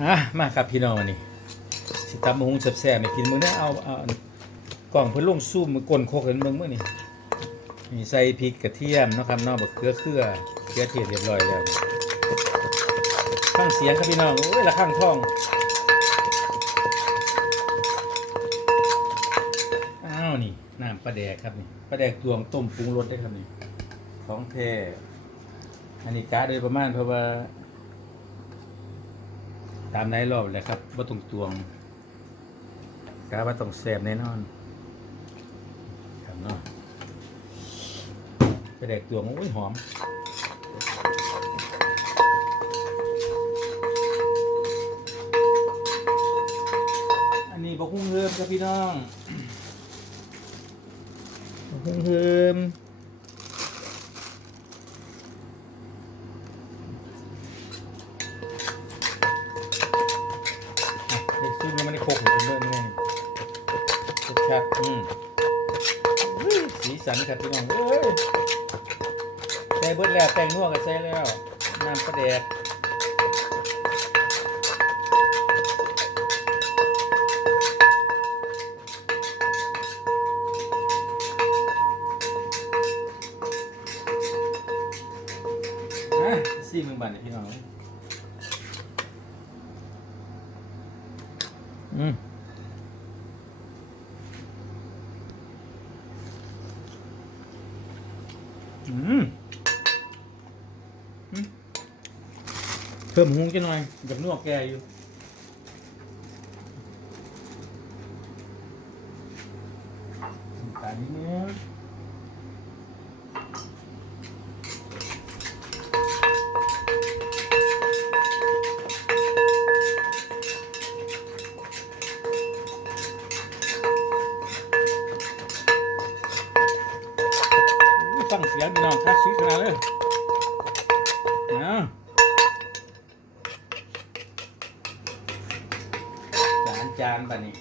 อะมาครับพี่น้องวันนี้สิตำมะฮุงแซ่บๆให้กินมื้อนี้เอาเอากล่องเพิ่นลงซูมมือกลนโคกเห็นเบิ่งมื้อนี้มีใส่พริกกระเทียมนะครับนาะบักเขือเขือเขือเทศเรียบร้อยแล้วฟังเสียงครับพี่น้องโอ้ยละข้างท้องอ้าวนี่น้ำปลาแดกครับนี่ปลาแดกตวงต้มปรุงรสได้ครับนี่ของแท้อันนี้กะโดยประมาณเพราะว่า ตามในรอบเลยครับว่าตรงตวงกาว่าต้องแสบแน่นอนครับเนาะไปแดกตวงโอ้ยหอมอันนี้บะคุ้งเฮิมครับพี่น้องบะคุ้งเฮิม ชัดๆอืมสีสันครับพี่น้องเอ้ยใส่เบิดแล้วแต่งนัวก็ใส่แล้วน้ำปลาแดกอะสี่มื่นบาทเนี่ยพี่น้องอืมอืมอืม เพิ่มหุงจะหน่อยกับนวกแกอยู่ตาลนิดนึงอุ้ย ฟังเสียงพี่น้องคลาสสิกขนาดเลยนะจานจานบัดนี้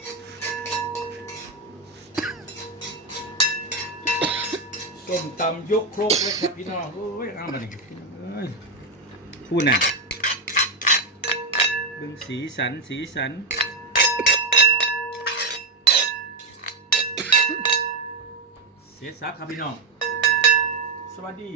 ส้มตำยกครกเลยครับพี่น้องโอ้ยเอาบัดนี้พี่น้องเอ้ยพูดน่ะเบิ่งสีสันสีสันเสียสับครับพี่น้อง วัสดี